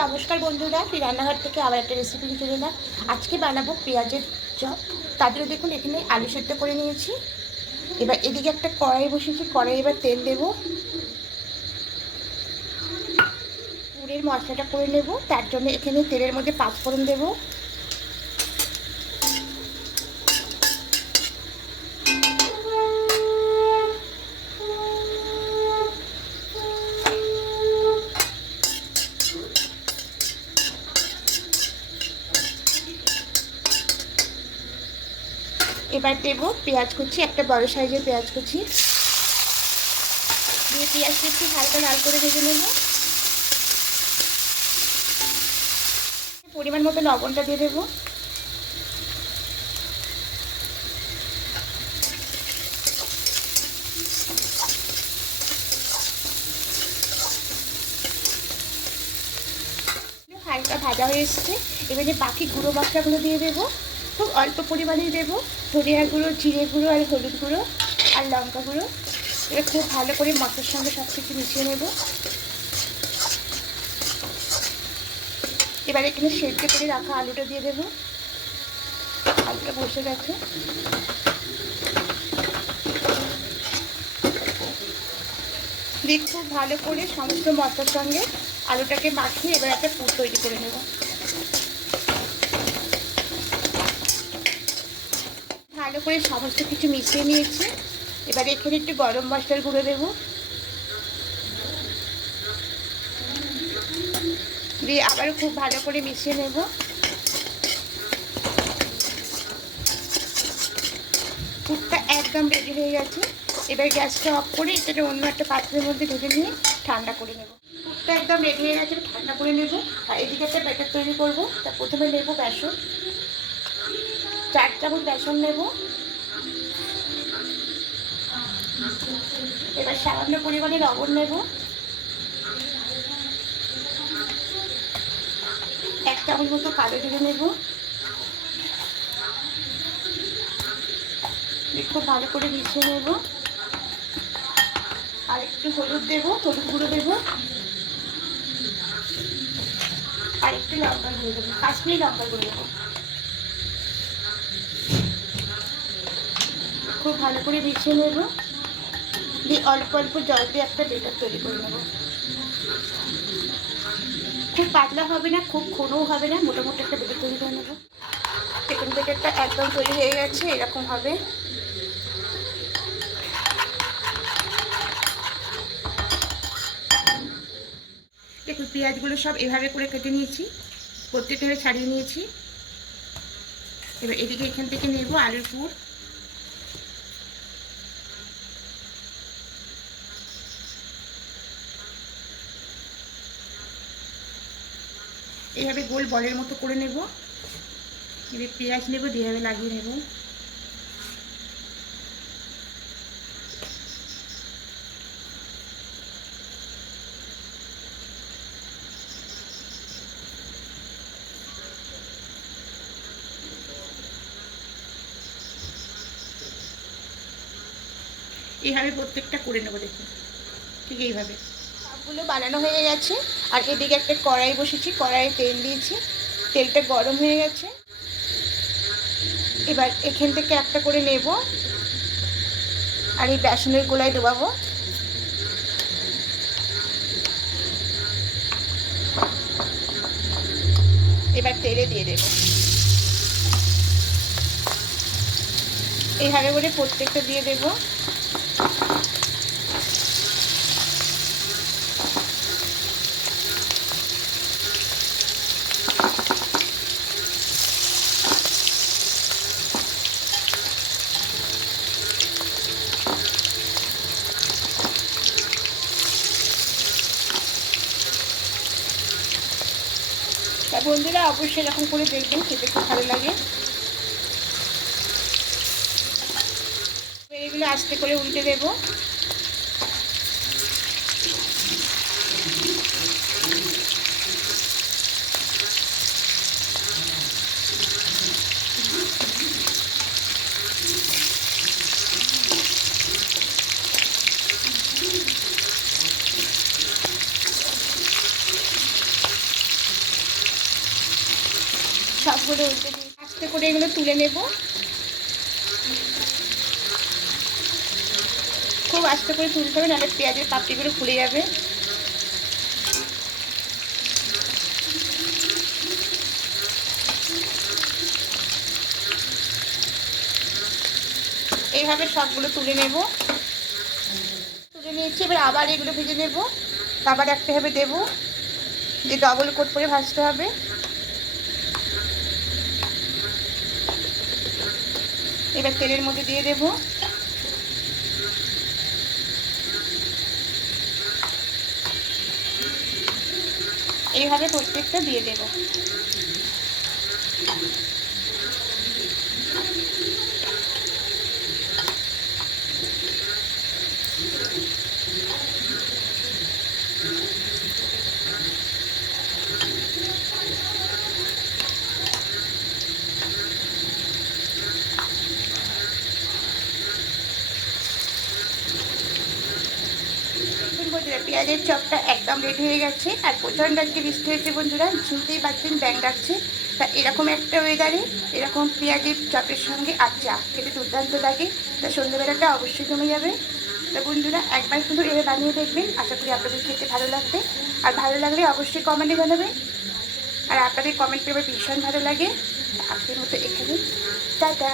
নমস্কার বন্ধুরা তুই রান্নাঘর থেকে আবার একটা রেসিপি নিয়ে চলে এলাম। আজকে বানাবো পেঁয়াজের চপ। জন্য দেখুন, এখানে আলু সেদ্ধ করে নিয়েছি। এবার এদিকে একটা কড়াই বসেছি কড়াই এবার তেল দেব। পুরের মশলাটা করে নেব। তার জন্য এখানে তেলের মধ্যে পাঁচফোড়ন দেবো। এবার দেব পেঁয়াজ কুচি, একটা বড় সাইজের পেঁয়াজ কুচি। দিয়ে পেঁয়াজটা একটু হালকা লাল করে ভেজে নেব। পরিমাণ মতো লবণটা দিয়ে দেবো। হালকা ভাজা হয়ে এসছে। এবারে বাকি গুঁড়ো মশলাগুলো দিয়ে দেবো। খুব অল্প পরিমাণেই দেবো। ধনিয়া গুঁড়ো, জিরে গুঁড়ো আর হলুদ গুঁড়ো আর লঙ্কা গুঁড়ো। এটা খুব ভালো করে মশলার সঙ্গে সব কিছু মিশিয়ে নেব। এবার এখানে সেদ্ধ করে রাখা আলুটা দিয়ে দেবো। আলুটা বসে গেছে। দিয়ে খুব ভালো করে সমস্ত মশলার সঙ্গে আলুটাকে মাখিয়ে এবার একটা পুর তৈরি করে নেব। ভালো করে সমস্ত কিছু মিশিয়ে নিয়েছি। এবার এখানে একটু গরম মশলার গুঁড়ো দেবো। দিয়ে আবারও খুব ভালো করে মিশিয়ে নেব। পুরটা একদম রেডি হয়ে গেছে। এবার গ্যাসটা অফ করে এটা অন্য একটা পাত্রের মধ্যে ঢেকে নিয়ে ঠান্ডা করে নেব। পুরটা একদম রেডি হয়ে গেছে ঠান্ডা করে নেব। আর এদিকে একটা ব্যাটার তৈরি করব। তা প্রথমে নেব বেসন। চামচ বেসন নেব। এবার সামান্য পরিমাণে লবণ নেব। এক চামচ মতো কালো জিরে নেব। খুব ভালো করে মিশিয়ে নেব। আর একটু হলুদ দেবো, হলুদ গুঁড়ো দেবো। আর একটু লঙ্কা গুঁড়ো দেবো। কাশ্মীরি লঙ্কা গুঁড়ো দেবো। খুব ভালো করে মিশিয়ে নেব। দিয়ে অল্প অল্প জল দিয়ে একটা বেটার তৈরি করে নেব। খুব পাতলা হবে না, খুব ঘনও হবে না, মোটামুটি একটা বেটার তৈরি করে নেব। চিকেন বেটারটা একদম তৈরি হয়ে গেছে, এরকম হবে। দেখুন পেঁয়াজগুলো সব এভাবে করে কেটে নিয়েছি, প্রত্যেকটা ছাড়িয়ে নিয়েছি। এবার এদিকে এখান থেকে নেব আলুর পুর। এইভাবে গোল বলের মতো করে নেব। এবার পেঁয়াজ নেব, দিয়ে লাগিয়ে নেব। এইভাবে প্রত্যেকটা করে নেব দেখুন। ঠিক এইভাবে। সবগুলো বানানো হয়ে গেছে। আর এদিকে একটা কড়াই বসেছি, কড়াইয়ে তেল দিয়েছি। তেলটা গরম হয়ে গেছে। এবার এখান থেকে একটা করে নেব। আর এই বেসনের গোলায় ডোবাবো। এবার তেলে দিয়ে দেব। এইভাবে করে প্রত্যেকটা দিয়ে দেবো। বন্ধুরা অবশ্যই এরকম করে দেখবেন খেতে খুব ভালো লাগে। এগুলো আস্তে করে উল্টে দেবো। সবগুলো উল্টে আস্তে করে এগুলো তুলে নেব। খুব আস্তে করে তুলতে হবে, নাহলে পেঁয়াজের পাপড়িগুলো ফুলে যাবে। এইভাবে সবগুলো তুলে নেব। তুলে নিয়েছি, এবার আবার এগুলো ভেজে নেব। আবার একটা ভাবে দেবো। যে ডবল কোট করে ভাজতে হবে। এবার তেলের মধ্যে দিয়ে দেব। এইভাবে প্রত্যেকটা দিয়ে দেব দেখুন বন্ধুরা চপটা একদম রেডি হয়ে গেছে আর প্রচণ্ড আজকে বৃষ্টি হয়েছে বন্ধুরা শুনতেই পারছেন ব্যাং ডাকছে। তা এরকম একটা ওয়েদারে এরকম পেঁয়াজের চপের সঙ্গে আর চা খেতে দুর্দান্ত লাগে। তা সন্ধ্যেবেলাটা অবশ্যই কমে যাবে। তা বন্ধুরা, একবার শুধু এভাবে বানিয়ে দেখবেন। আশা করি আপনাদের খেতে ভালো লাগবে। আর ভালো লাগলে অবশ্যই কমেন্টে জানাবেন। আর আপনাদের কমেন্ট পেয়ে ভীষণ ভালো লাগে। আজকের মতো এখানে টাটা।